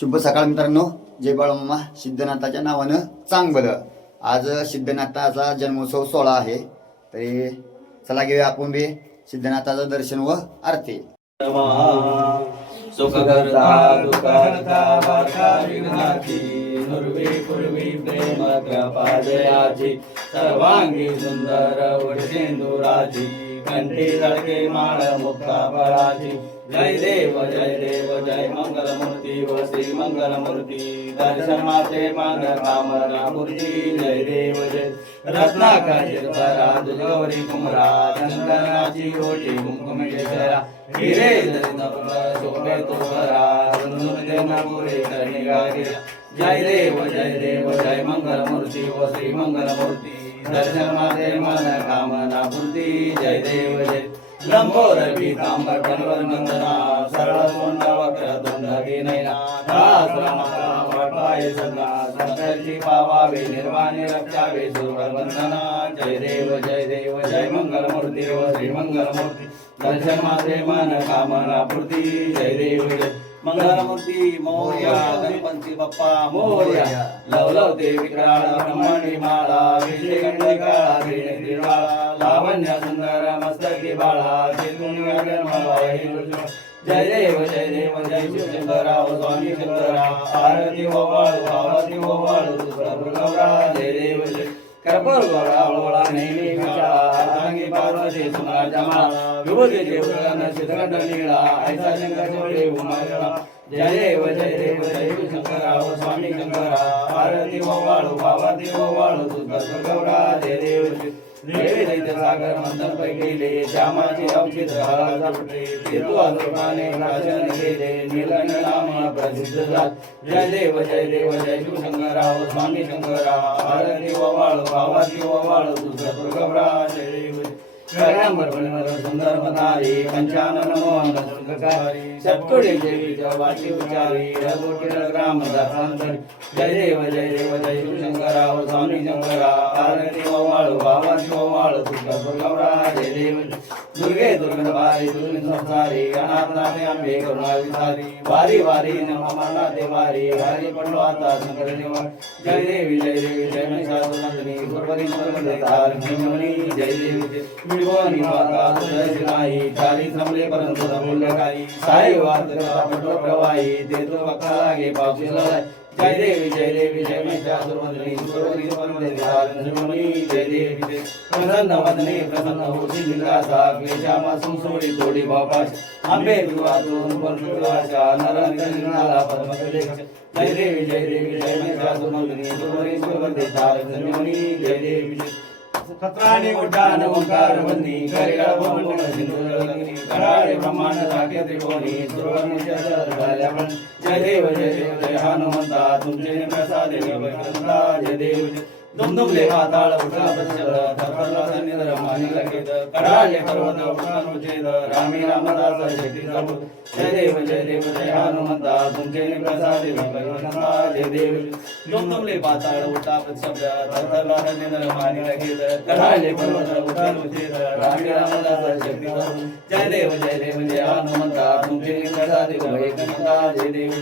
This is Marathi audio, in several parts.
शुभ सकाळ मित्रांनो. जय बाळमामा. सिद्धनाथाच्या नावानं चांगलं. आज सिद्धनाथाचा जन्मोत्सव सोहळा आहे. तरी चला घेऊया आपण बी सिद्धनाथाचं दर्शन व आरती. सर्वांगी सुंदर कंठी लडके माळ मुक्ता फळाची जय देव जय देव जय मंगल मूर्ती व श्री मंगल मूर्ती दर्शनाचे मान कामना मूर्ती जय देव जय. रत्नाकर परा गौरी कुमरा चंदनाची ओटी जरा हिरे शोभे तो करा देना पुरे करणे गागिरा जय देव जय देव जय मंगल मूर्ती व श्री मंगल मूर्ती दर्शन मन कामना पूर्ती जय देव जय। लंबोर पीतांबर कनवर नंदना सरळ वक्र सदा पावावे रक्षावे सुरवर वंदना जय देव जय देव जय। मंगल मूर्ती व श्री मंगल मूर्ती दर्शन माते मन कामना पूर्ती जय देव जय। मंगलमूर्ती मोर्या गणपती बाप्पा मोर्या. लवलव देवी काळा ब्रह्मणी माळा विजय गंडी काळा त्रिवाळा लावण्य सुंदर मस्तकी बाळा जन्मला जय देव जय देव जय शिवशंकराव स्वामी शंकरा आरती ओवाळू आरती ओवाळू प्रभू गौरा जय देव जय कर्पूर गौरा ओळा विचार पार्वती सुना जमा विभूती देवगण सिद्धगंड निळा ऐसा शंकर जोडे जय देव जय देव जय स्वामी शंकरा पार्वती ओवाळू पार्वती ओवाळू गौरा जय देव. जय सागर मंथन पै गेले श्यामाची अवचित झापटे केतू अधुर्माने प्राचन गेले नीलन नाम प्रसिद्ध झाल जय देव जय देव जय शिव शिवशंकराव स्वामी शंकरा हर देव भावाती भावा देव गौरा तुझ्या देव करणांबर बनवर सुंदर मनारी पंचानन मोहन सुखकारी सत्कुडी देवी जवाची उचारी रघोटी ग्राम दासांतरी जय देव जय देव जय शिवशंकराव स्वामी शंकरा आरती ओवाळू भावाची ओवाळू तुझं गौरा जय देव दुर्गे दुर्गंधबारी दुर्गंध संसारी अनाथनाथे आंबे करुणा विसारी वारी वारी नमना देवारी वारी पडलो आता शंकर देवा जय देवी जय देवी जय महिषासुरनंदिनी गुरुवरी स्वर्गदे तारणी जय देवी जय माता तुझ्याची नाही परंतु काही. साई पटो प्रवाही देतो भक्ता लागे पावशी लढाई. जय देवी जय देवी जय महिषासुरनंदिनी गुरुवरी स्वर्गदे जय देवी जय. प्रसन्न वदने प्रसन्न होती विलासा तोडी बापाश आंबे परशुराशा जय देवी जय देवी जय जन्मनी जय देवी जय. सत्राणी उड्डाण ओंकार वंदी करिला बोलून सिंधुरगनी कराळे ब्रह्मांड साखे त्रिकोणी सुरवर्ण झाल्या पण जय देव जय देव जय हनुमंता तुमचे प्रसादे वैकुंठा जय देव जय दुमदुमले पाताळ उठा प्रचंड थरथरला रामदास शेती जबू जय देव जय देव जय हनुमंता तुमचे जय देव जय देव.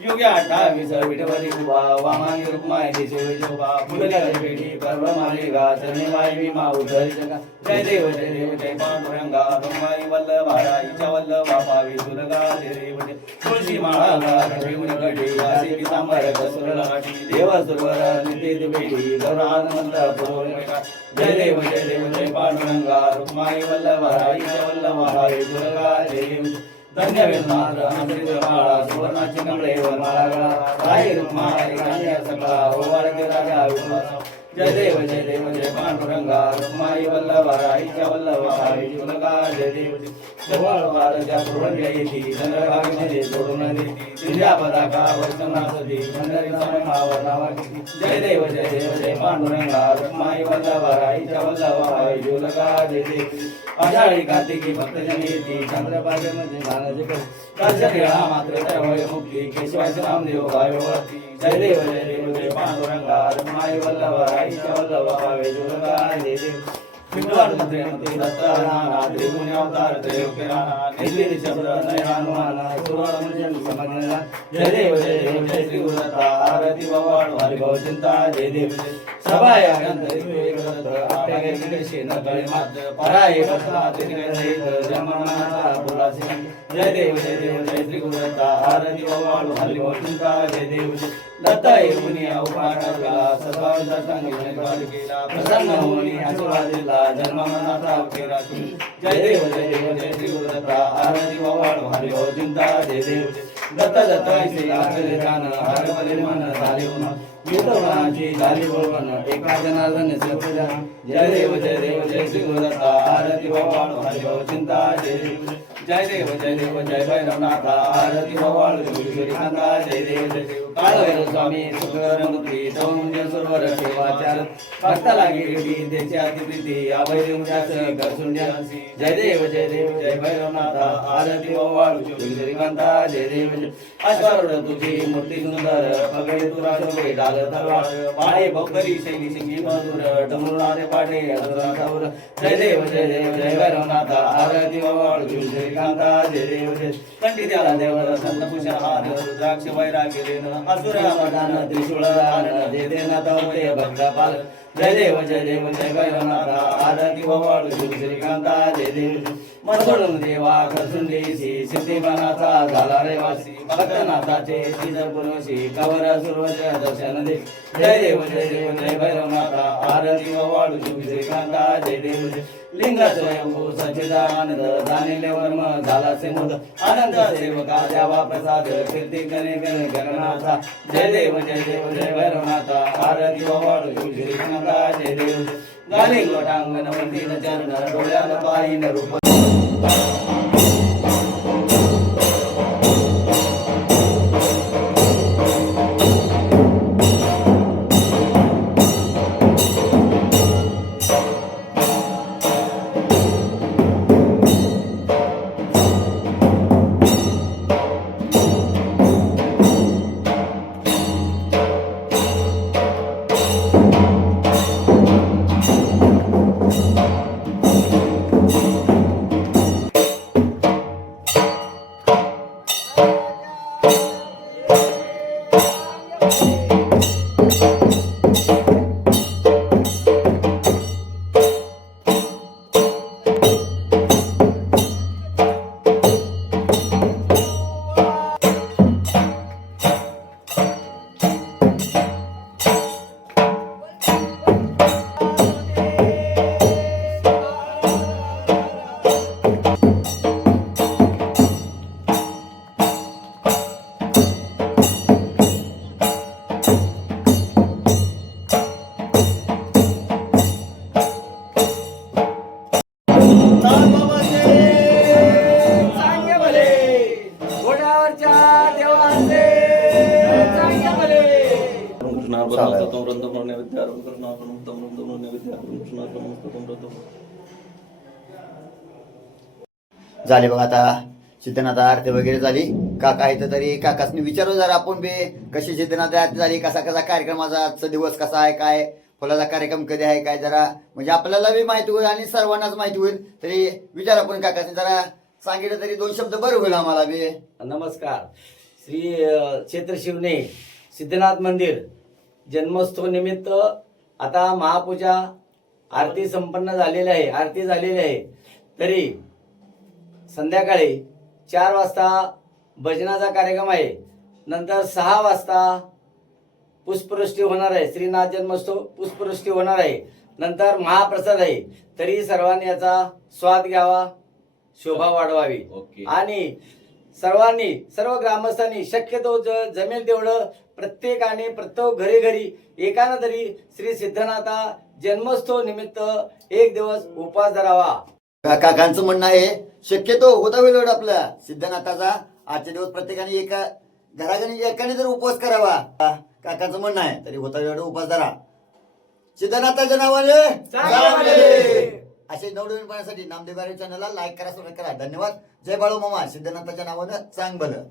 देव जय हनुमंता योग्य अठ्ठावीस विठवली उभा वामांगी रुक्माय दिशे शोभा फुलल्या पेटी पर्व माले गा चरणी वाय मा उधरी जगा. जय देव जय देव जय पांडुरंगा ब्रह्माई वल्लभा इच्या वल्लभा पावी सुरगा जय देव जय तुळशी माळा रविमुनी गडी असे पितांबर कसुर लाटी देव सुरवर नित्य बेटी गौरानंद पुरोरेखा जय देव जय देव जय पांडुरंगा रुक्माई वल्लभा इच्या वल्लभा पावी सुरगा जय देव जय धन्य वेलनाथ अमृत बाळा सुवर्णाची कमळे वरमाळा राही रुक्माई राणी सकळा ओवाळ राजा विश्वास जय देव जय देव जय पांडुरंगा रुक्माई वल्लभा राईच्या वल्लभा राई जय देव. जवळ वारच्या पूर्ण येती चंद्रभागेमध्ये सोडून देती तुझ्या पदाका वैष्णवनाथी मंडळी समावर नावा जय देव जय देव जय पांडुरंगा रुक्माई वल्लभा राईच्या वल्लभा राई जय देव. आषाढी कार्तिकी भक्तजन येती चंद्रभागेमध्ये मात्र मुक्ती. केशवाचे नामदेव जय देव जय देव जय पांडुरंगा रुक्माई वल्लभा राई जुलगा जय देव विद्वान मंत्रे मंत्री दत्त नाना त्रिगुणी अवतार त्रयोक्य राणा निर्विध शब्द दत्ता येऊनी उपाटा सद्भावचा केला प्रसन्न होऊनी आशीर्वाद जन्मनाचा जय देव जय देव जय श्री गुरुदत्ता. आरती भवान हरिभाव चिंता जय देव दत्त ऐसे जाण मन झाले झाली बोलवण एका जनार्दन जय देव जय देव जय श्री गुरुदत्ता. आरती भवान हरिभाव चिंता जय देव जय. देव जय देव जय भैरवनाथा. आरती भवान जय देव जय देव. स्वामी सुखकर मूर्ती सुरवर सेवाचार भक्त लागे त्याची अतिप्रीती जय देव जय देव जय भैरवनाथा आरती वाळू श्रीकांता जय देव जय अश्वारूढ तुझी मूर्ती सुंदर पगडे तुरा शोभे डाल तलवार पाळे बकरी शैली सिंगी मधुर डमरुनाथे पाटे अधुरासावर जय देव जय देव जय भैरवनाथा आरती भवान श्रीकांता जय देव जय कंठी द्याला देव संतभूषण हार रुद्राक्ष वैराग्य देणं असुर मदान त्रिशूळ दान जय तवते भक्तपाल जय देव जय देव जय भैरवनाथा आरती भवान श्रीकांता जय देव जय देवा खसून देशी सिद्धिमानाचा झाला रे वासी भक्तनाथाचे श्रीधर कवर सुरवच दर्शन दे जय देव जय देव जय भैरवनाथा आरती भवान श्रीकांता जय देव जय लिंग स्वयंभू सचिदानंद दानिले वर्म झाला से मुद आनंद सेवका द्यावा प्रसाद कीर्ती गणे गण गणनाथा जय देव जय देव जय भैरवनाथा आरती भवान श्रीकांता जय देव जय गाली लोटांगण मंदिर चरण डोळ्याला पाहिन रूप झाले बघ आता सिद्धनाथ आरती वगैरे झाली. काका इथं तरी काकासनी विचारू जरा आपण बे कशी सिद्धनाथ आरती झाली कसा कसा कार्यक्रमाचा आजचा दिवस कसा आहे काय फुलाचा कार्यक्रम कधी आहे काय जरा म्हणजे आपल्याला बी माहिती होईल आणि सर्वांनाच माहिती होईल. तरी विचार आपण काकासनी जरा सांगितलं तरी दोन शब्द बरं होईल आम्हाला बी. नमस्कार. श्री क्षेत्र शिवने सिद्धनाथ मंदिर जन्मोत्सव निमित्त आता महापूजा आरती संपन्न झालेली आहे आरती झालेली आहे. तरी संध्याकाळी चार वाजता भजनाचा कार्यक्रम आहे. नंतर सहा वाजता पुष्पवृष्टी होणार आहे. श्रीनाथ जन्मोत्सव पुष्पवृष्टी होणार आहे. नंतर महाप्रसाद आहे. तरी सर्वांनी याचा स्वाद घ्यावा शोभा वाढवावी. ओके. आणि सर्वांनी सर्व ग्रामस्थांनी शक्यतो ज जमेल तेवढं प्रत्येकाने प्रत्येक घरी घरी एकानं तरी श्री सिद्धनाथा जन्मोत्सव निमित्त एक दिवस उपवास धरावा. का- काकांचं म्हणणं आहे शक्यतो होता होईल एवढं आपला. सिद्धनाथाचा आजच्या दिवस प्रत्येकाने एका घराघरी एकाने जर उपवास करावा. का- काकांचं म्हणणं आहे तरी होता एवढं उपवास धरा. सिद्धनाथाच्या नावाने. असे नवनवीनपणासाठी नामदेव चॅनलला लाईक करा सबस्क्राईब करा. धन्यवाद. जय बाळू मामा. सिद्धनाथाच्या नावानं चांग भलं